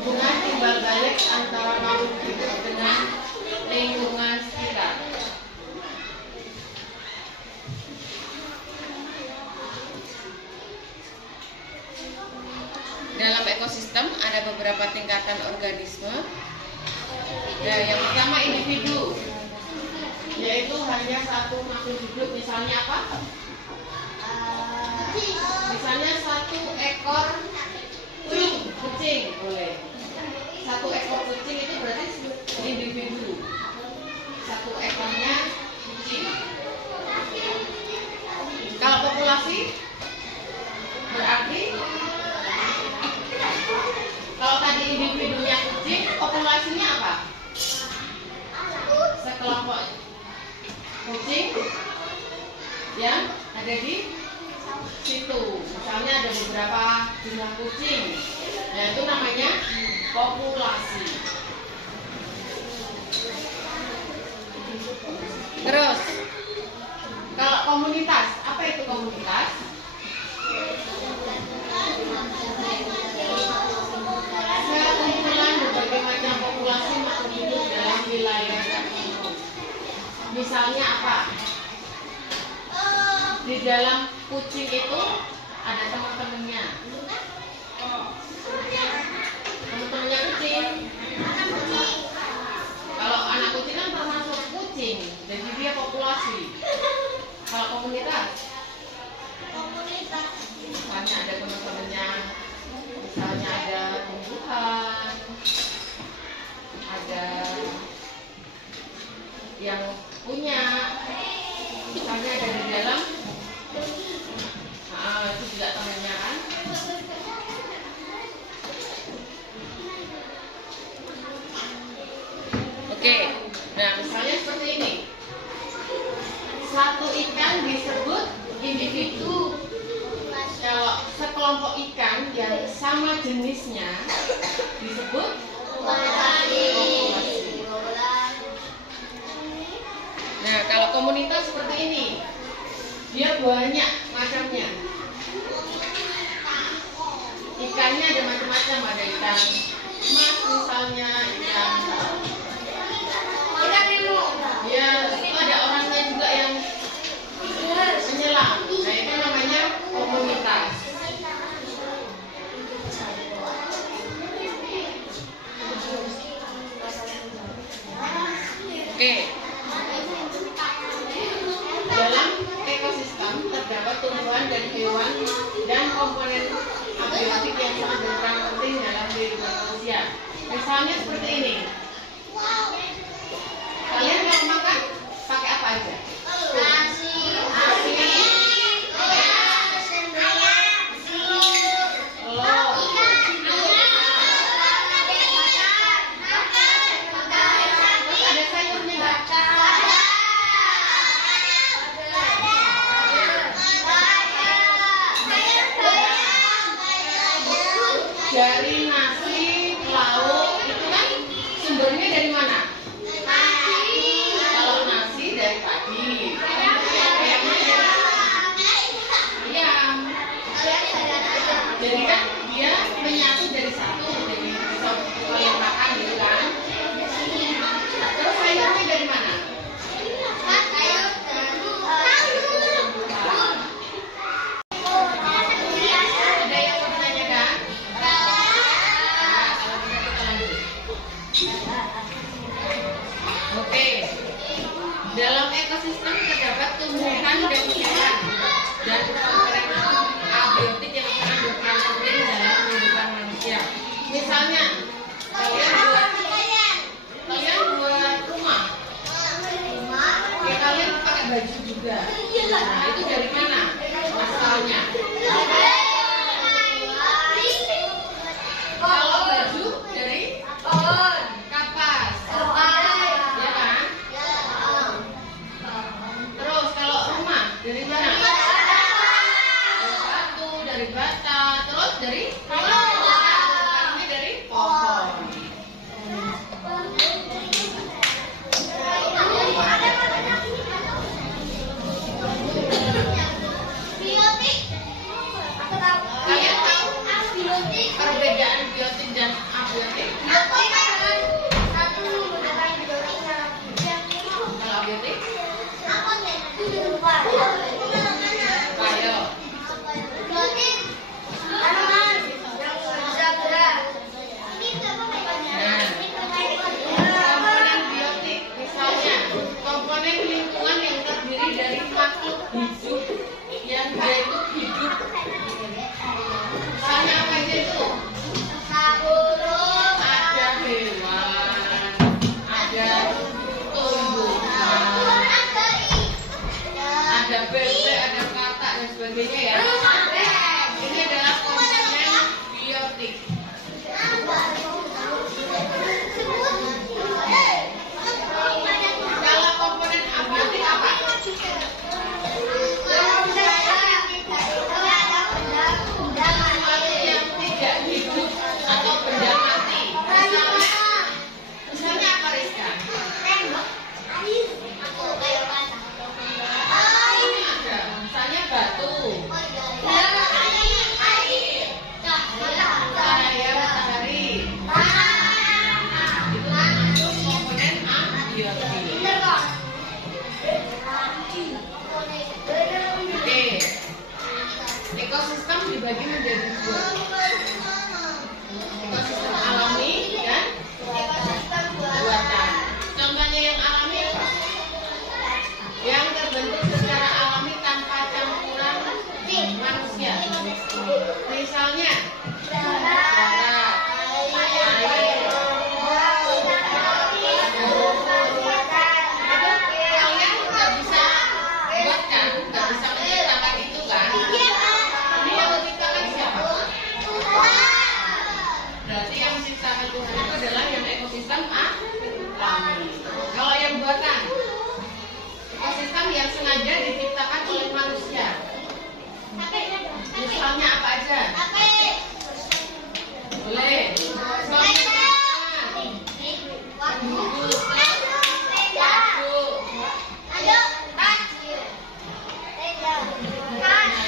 hubungan timbal balik antara makhluk hidup dengan lingkungan sekitar. Dalam ekosistem ada beberapa tingkatan organisme. Nah, yang pertama individu, yaitu hanya satu makhluk hidup. Misalnya apa? Misalnya satu ekor kucing, boleh. Satu ekor kucing itu berarti individu. Satu ekornya kucing. Kalau populasi berarti kalau tadi individunya kucing, populasinya apa? Sekelompok kucing yang ada di situ. Misalnya ada beberapa jumlah kucing, nah itu namanya populasi. Terus kalau komunitas, apa itu komunitas? Sekumpulan berbagai macam populasi makhluk hidup dalam wilayah tertentu. Misalnya apa? Di dalam kucing itu ada teman-temannya. Teman-temannya kucing. Kalau anak kucing kan termasuk kucing, jadi dia populasi. Kalau komunitas, misalnya ada teman-temannya, misalnya ada tumbuhan, ada yang punya, misalnya ada di dalam. Itu juga temannya kan. Oke, nah misalnya seperti ini. Satu ikan disebut individu. Kalau sekelompok ikan yang sama jenisnya disebut populasi. Nah, kalau komunitas seperti ini, dia banyak macamnya. Ikannya ada macam-macam, ada ikan mas misalnya, ikan ya, itu ada orangnya juga yang menyelam. Nah, itu namanya komunitas. Oke. Dalam ekosistem terdapat tumbuhan dan hewan dan komponen abiotik yang sangat berperan penting dalam kehidupan manusia. Misalnya seperti ini. Kalian kalau makan pakai apa aja? Nasi, telur. Terus ada sayurnya nggak? Dari nasi, lauk, itu kan sumbernya dari mana? Kalau nasi dari padi, ayamnya dari ayam. Jadi kan dia menyatu dari satu, jadi bisa kalian makan gitu kan. Terus sayurnya dari mana? Ada yang mau menanyakan? Oke, dalam ekosistem terdapat tumbuhan dan hewan dan komponen abiotik yang sangat berperan penting dalam kehidupan manusia. Misalnya, kalian buat rumah, ya kalian pakai baju juga. Nah, itu dari mana asalnya? Kalau baju dari kapas. Ya kan? Terus kalau rumah dari mana? Dari batu, dari bata, terus dari ini dari pohon. Kalian tahu perbedaan biotik dan abiotik? dibagi menjadi dua. Ekosistem alami dan buatan. Contohnya yang alami apa? Yang terbentuk secara alami tanpa campuran manusia. Misalnya darah, air, kalian nggak bisa buat kan, nggak bisa menciptakan itu kan? Ini yang menciptakan siapa? Berarti yang menciptakan Tuhan itu adalah yang ekosistem alami. Kalau yang buatan, ekosistem yang sengaja diciptakan oleh manusia. Misalnya apa aja? Boleh.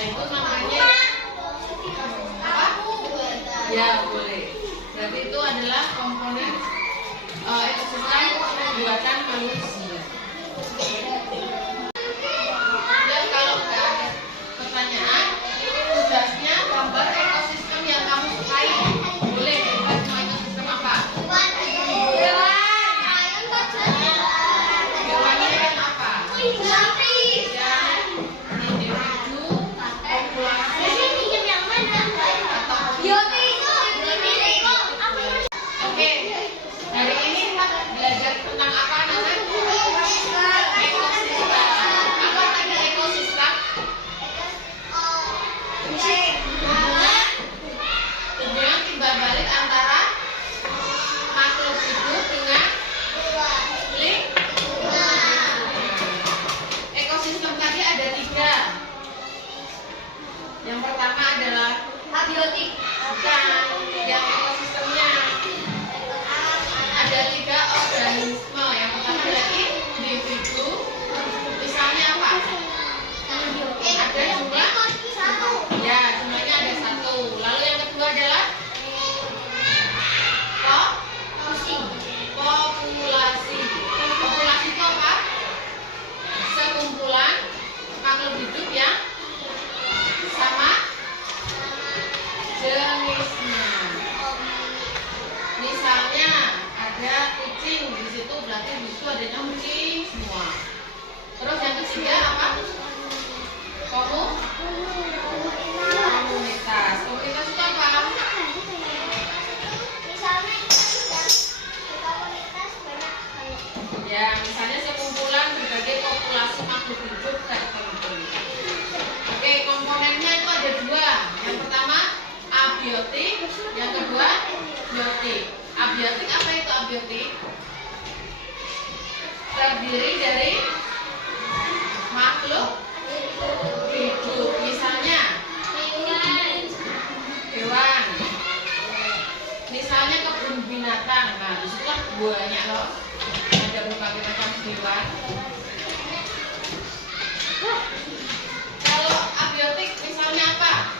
Itu namanya apa? Ya boleh. Berarti itu adalah komponen ekosistem buatan manusia. Dan kalau nggak ada pertanyaan, tugasnya gambar ekosistem yang kamu sukai. Boleh gambar semua ekosistem apa? Hewannya yang apa? Dan individu, populasi, Oke, hari ini kita belajar tentang apa namanya? Ekosistem. Apa tadi ekosistem? Hubungan timbal balik antara makhluk hidup dengan lingkungan. Ekosistem tadi ada 3. Yang pertama adalah abiotik. Bukan, yang ekosistemnya ada 3 organisme. Yang pertama adalah individu. Misalnya apa? Ada jumlah? Ya, jumlahnya ada 1. Lalu yang kedua adalah populasi. Populasi itu apa? Sekumpulan makhluk hidup yang sama jenisnya. Misalnya ada kucing di situ, berarti di situ adanya kucing semua. Terus yang ketiga apa? Komunitas. Komunitas itu apa? Ya, misalnya sekumpulan berbagai populasi makhluk hidup tertentu. Oke, komponennya itu ada 2. Yang pertama abiotik, yang kedua biotik. Abiotik apa itu abiotik? Terdiri dari makhluk hidup. Misalnya hewan. Misalnya kebun binatang. Nah, disitulah banyak loh. Ada berbagai macam hewan. Kalau abiotik misalnya apa?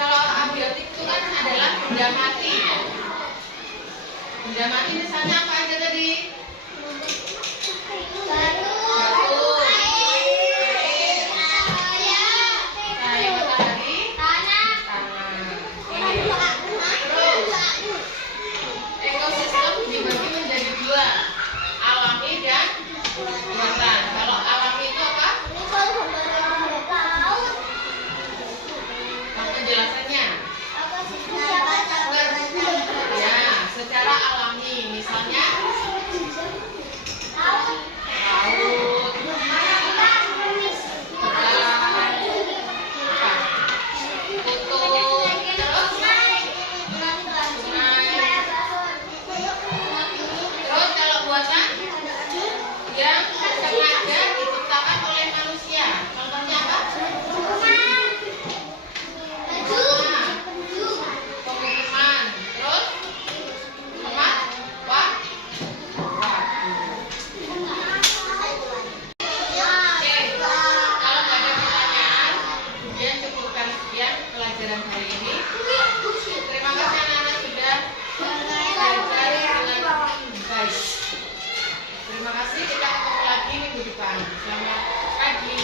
Kalau abiotik itu kan adalah benda mati. Benda mati misalnya apa aja tadi? Batu, air, cahaya matahari, tanah. Terus ekosistem dibagi menjadi 2, alami dan buatan. Kalau alami itu apa? Penjelasannya ya secara alami, misalnya laut, kutub, terus sungai. Terus kalau buatan yang sengaja diciptakan oleh manusia, contohnya apa? Pemukiman, terus tempat Oke, kalau nggak ada pertanyaan, kemudian cukupkan sekian pelajaran hari ini. Terima kasih anak-anak sudah belajar dengan baik. Terima kasih, kita ketemu lagi minggu depan. Selamat pagi.